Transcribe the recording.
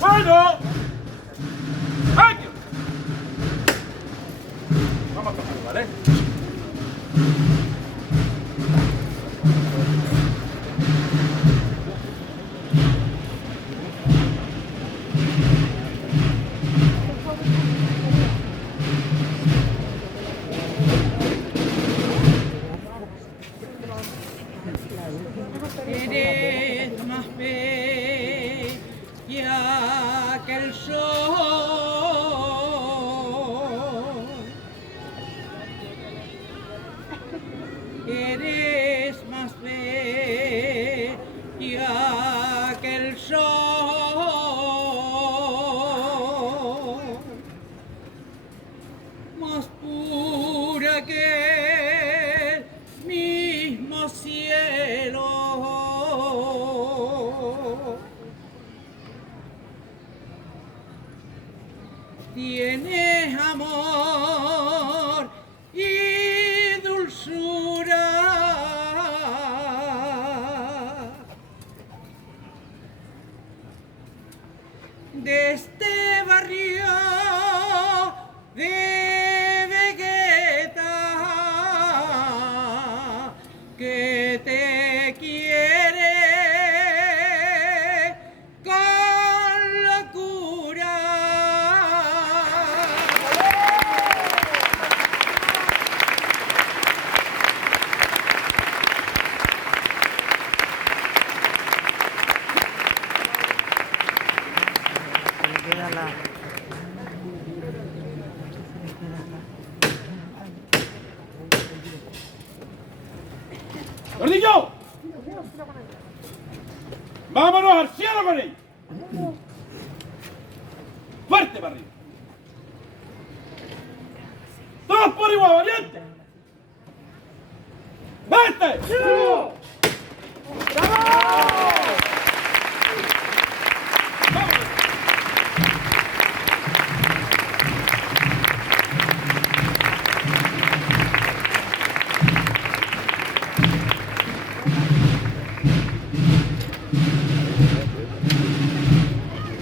Bueno, ¡ay! Vamos a tomarlo, ¿vale? Eres más bella que el sol. Eres más bella que el sol. Más pura que el mismo cielo. Tienes amor y dulzura. De este barrio de Vegueta que te quiere con locura. ¡Gordillo! ¡Vámonos al cielo con él! ¡Fuerte para arriba! ¡Todos por igual, valiente! ¡Vete!